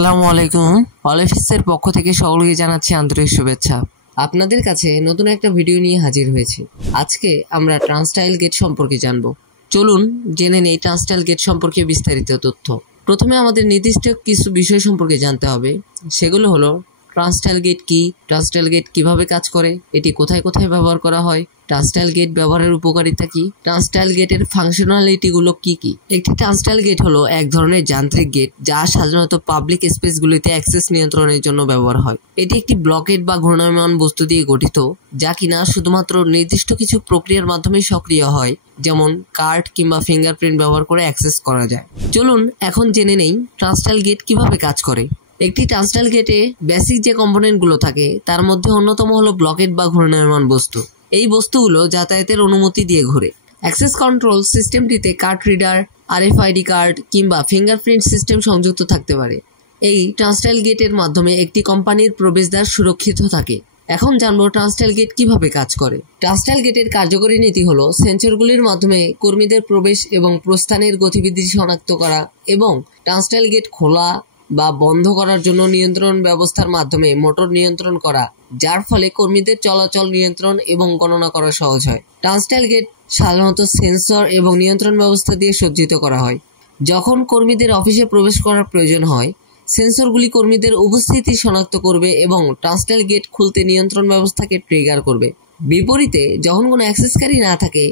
আসসালামু আলাইকুম। অলিফিসের পক্ষ থেকে সকলকে জানাচ্ছি আন্তরিক শুভেচ্ছা। আপনাদের কাছে নতুন একটা ভিডিও নিয়ে হাজির হয়েছি। আজকে আমরা ট্রান্সটাইল গেট সম্পর্কে জানব। চলুন জেনে নেই ট্রান্সটাইল গেট সম্পর্কে বিস্তারিত তথ্য। প্রথমে আমাদের নির্দিষ্ট কিছু বিষয় সম্পর্কে জানতে হবে। সেগুলো হলো ট্রান্সটাইল গেট কি, ট্রান্সটাইল গেট কিভাবে কাজ করে, এটি কোথায় কোথায় ব্যবহার করা হয়, ট্রান্সটাইল গেট ব্যবহারের উপকারিতা কি, ট্রান্সটাইল গেটের ফাংশনালিটিগুলো কি কি। একটি ট্রান্সটাইল গেট হলো এক ধরনের যান্ত্রিক গেট যা সাধারণত পাবলিক স্পেসগুলিতে অ্যাক্সেস নিয়ন্ত্রণের জন্য ব্যবহার হয়। এটি একটি ব্লকেট বা ঘূর্ণায়মান বস্তু দিয়ে গঠিত, যা কিনা শুধুমাত্র নির্দিষ্ট কিছু প্রক্রিয়ার মাধ্যমে সক্রিয় হয়, যেমন কার্ড কিংবা ফিঙ্গারপ্রিন্ট ব্যবহার করে অ্যাক্সেস করা যায়। চলুন এখন জেনে নেই ট্রান্সটাইল গেট কিভাবে কাজ করে। একটি ট্রান্সটাইল গেটে বেসিক যে কম্পোনেন্টগুলো থাকে তার মধ্যে অন্যতম হলো ব্লকেট বা ঘূর্ণায়মান বস্তু। এই বস্তুগুলো যাতায়াতের অনুমতি দিয়ে ঘুরে। অ্যাক্সেস কন্ট্রোল সিস্টেমটিতে কার্ড রিডার, আরএফআইডি কার্ড কিংবা ফিঙ্গারপ্রিন্ট সিস্টেম সংযুক্ত থাকতে পারে। এই ট্রান্সটাইল গেটের মাধ্যমে একটি কোম্পানির প্রবেশদ্বার সুরক্ষিত থাকে। এখন জানবো ট্রান্সটাইল গেট কিভাবে কাজ করে। ট্রান্সটাইল গেটের কার্যকরী নীতি হলো সেন্সরগুলির মাধ্যমে কর্মীদের প্রবেশ এবং প্রস্থানের গতিবিধি শনাক্ত করা এবং ট্রান্সটাইল গেট খোলা বা বন্ধ করার জন্য নিয়ন্ত্রণ ব্যবস্থার মাধ্যমে মোটর নিয়ন্ত্রণ করা, যার ফলে কর্মীদের চলাচল নিয়ন্ত্রণ এবং গণনা করা সহজ হয়। ট্রান্সটাইল গেট সাধারণত সেন্সর এবং নিয়ন্ত্রণ ব্যবস্থা দিয়ে সজ্জিত করা হয়। যখন কর্মীদের অফিসে প্রবেশ করার প্রয়োজন হয়, সেন্সরগুলি কর্মীদের উপস্থিতি শনাক্ত করবে এবং ট্রান্সটাইল গেট খুলতে নিয়ন্ত্রণ ব্যবস্থাকে ট্রিগার করবে। বিপরীতে যখন কোনো অ্যাক্সেসকারী না থাকে,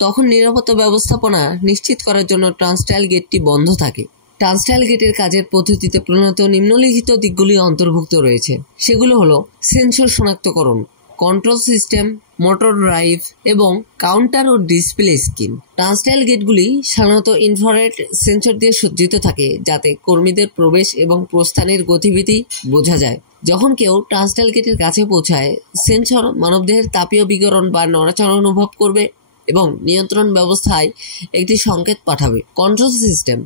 তখন নিরাপত্তা ব্যবস্থাপনা নিশ্চিত করার জন্য ট্রান্সটাইল গেটটি বন্ধ থাকে। ট্রান্সটাইল গেটের কাজের পদ্ধতিতে প্রণীত নিম্নলিখিত দিকগুলি অন্তর্ভুক্ত রয়েছে। সেগুলো হলো সেন্সর শনাক্তকরণ, কন্ট্রোল সিস্টেম, মোটর ড্রাইভ এবং কাউন্টার ও ডিসপ্লে স্ক্রিন। ট্রান্সটাইল গেটগুলি সাধারণত ইনফ্রারেড সেন্সর দিয়ে সজ্জিত থাকে, যাতে কর্মীদের প্রবেশ এবং প্রস্থানের গতিবিধি বোঝা যায়। যখন কেউ ট্রান্সটাইল গেটের কাছে পৌঁছায়, সেন্সর মানবদেহের তাপীয় বিকিরণ বা নড়াচড়া অনুভব করবে এবং নিয়ন্ত্রণ ব্যবস্থায় একটি সংকেত পাঠাবে। কন্ট্রোল সিস্টেম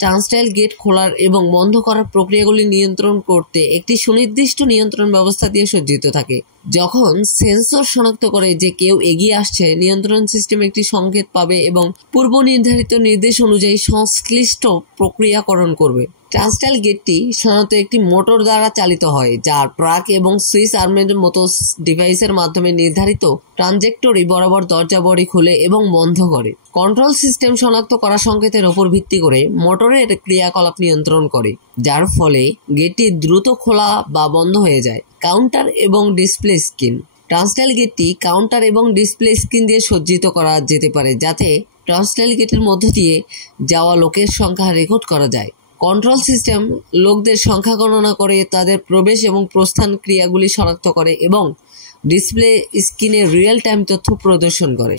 ট্রান্সটাইল গেট খোলার এবং বন্ধ করার প্রক্রিয়াগুলি নিয়ন্ত্রণ করতে একটি সুনির্দিষ্ট নিয়ন্ত্রণ ব্যবস্থা দিয়ে সজ্জিত থাকে। যখন সেন্সর শনাক্ত করে যে কেউ এগিয়ে আসছে, নিয়ন্ত্রণ সিস্টেম একটি সংকেত পাবে এবং পূর্ব নির্ধারিত নির্দেশ অনুযায়ী সংশ্লিষ্ট প্রক্রিয়াকরণ করবে। ট্রান্সটাইল গেটটি সাধারণত একটি মোটর দ্বারা চালিত হয়, যা ট্রাক এবং সুইচ আর্মের মতো ডিভাইসের মাধ্যমে নির্ধারিত ট্রানজেক্টরি বরাবর দরজা বড়ি খুলে এবং বন্ধ করে। কন্ট্রোল সিস্টেম শনাক্ত করা সংকেতের উপর ভিত্তি করে মোটরের ক্রিয়াকলাপ নিয়ন্ত্রণ করে, যার ফলে গেটটি দ্রুত খোলা বা বন্ধ হয়ে যায়। কাউন্টার এবং ডিসপ্লে স্ক্রিন। ট্রান্সটাইল গেটটি কাউন্টার এবং ডিসপ্লে স্ক্রিন দিয়ে সজ্জিত করা যেতে পারে, যাতে ট্রান্সটাইল গেটের মধ্য দিয়ে যাওয়া লোকের সংখ্যা রেকর্ড করা যায়। কন্ট্রোল সিস্টেম লোকদের সংখ্যা গণনা করে, তাদের প্রবেশ এবং প্রস্থান ক্রিয়াগুলি শনাক্ত করে এবং ডিসপ্লে স্ক্রিনে রিয়েল টাইম তথ্য প্রদর্শন করে।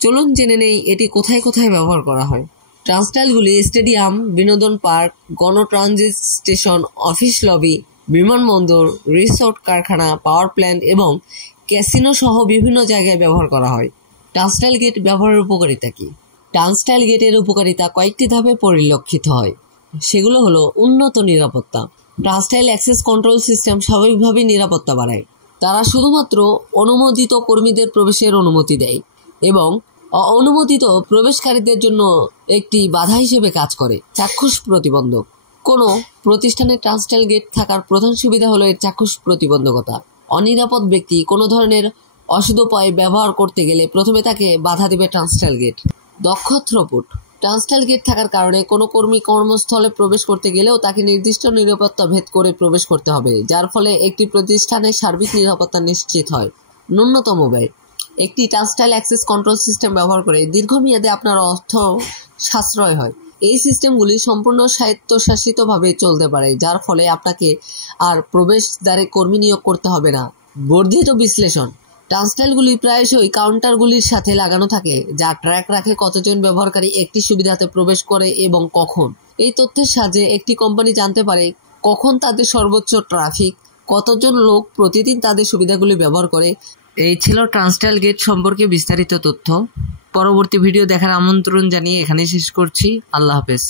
চলুন জেনে নেই এটি কোথায় কোথায় ব্যবহার করা হয়। ট্রান্সটাইলগুলি স্টেডিয়াম, বিনোদন পার্ক, গণট্রানজিট স্টেশন, অফিস লবি, বিমানবন্দর, রিসোর্ট, কারখানা, পাওয়ার প্ল্যান্ট এবং ক্যাসিনো সহ বিভিন্ন জায়গায় ব্যবহার করা হয়। ট্রান্সটাইল গেট ব্যবহারের উপকারিতা কি? ট্রান্সটাইল গেটের উপকারিতা কয়েকটি ধাপে পরিলক্ষিত হয়। সেগুলো হলো উন্নত নিরাপত্তা। ট্রান্সটাইল অ্যাক্সেস কন্ট্রোল সিস্টেম স্বাভাবিকভাবেই নিরাপত্তা বাড়ায়। তারা শুধুমাত্র অনুমোদিত কর্মীদের প্রবেশের অনুমতি দেয় এবং অননুমোদিত প্রবেশকারীদের জন্য একটি বাধা হিসেবে কাজ করে। চাক্ষুষ প্রতিবন্ধক। কোনো প্রতিষ্ঠানে ট্রান্সটাইল গেট থাকার প্রধান সুবিধা হলো এর চাক্ষুষ প্রতিবন্ধকতা। অনিরাপদ ব্যক্তি কোনো ধরনের অসদুপায় ব্যবহার করতে গেলে প্রথমে তাকে বাধা দেবে ট্রান্সটাইল গেট। দক্ষ থ্রুপুট। ট্রান্সটাইল গেট থাকার কারণে কোনো কর্মী কর্মস্থলে প্রবেশ করতে গেলেও তাকে নির্দিষ্ট নিরাপত্তা ভেদ করে প্রবেশ করতে হবে, যার ফলে একটি প্রতিষ্ঠানের সার্বিক নিরাপত্তা নিশ্চিত হয়। ন্যূনতম ব্যয়। একটি ট্রান্সটাইল অ্যাক্সেস কন্ট্রোল সিস্টেম ব্যবহার করে দীর্ঘমেয়াদে আপনার অর্থ সাশ্রয় হয়। এই সিস্টেমগুলি সম্পূর্ণ স্বায়ত্তশাসিতভাবে চলতে পারে, যার ফলে আপনাকে আর প্রবেশদ্বারে কর্মী নিয়োগ করতে হবে না। বর্ধিত বিশ্লেষণ। ট্রান্সটাইলগুলি প্রায়শই কাউন্টারগুলির সাথে লাগানো থাকে, যা ট্র্যাক রাখে কতজন ব্যবহারকারী একটি সুবিধাতে প্রবেশ করে এবং কখন। এই তথ্যের সাহায্যে একটি কোম্পানি জানতে পারে কখন তাদের সর্বোচ্চ ট্রাফিক, কতজন লোক প্রতিদিন তাদের সুবিধাগুলি ব্যবহার করে। এই ছিল ট্রান্সটাইল গেট সম্পর্কে বিস্তারিত তথ্য। পরবর্তী ভিডিও দেখার আমন্ত্রণ জানিয়ে এখানেই শেষ করছি। আল্লাহ হাফেজ।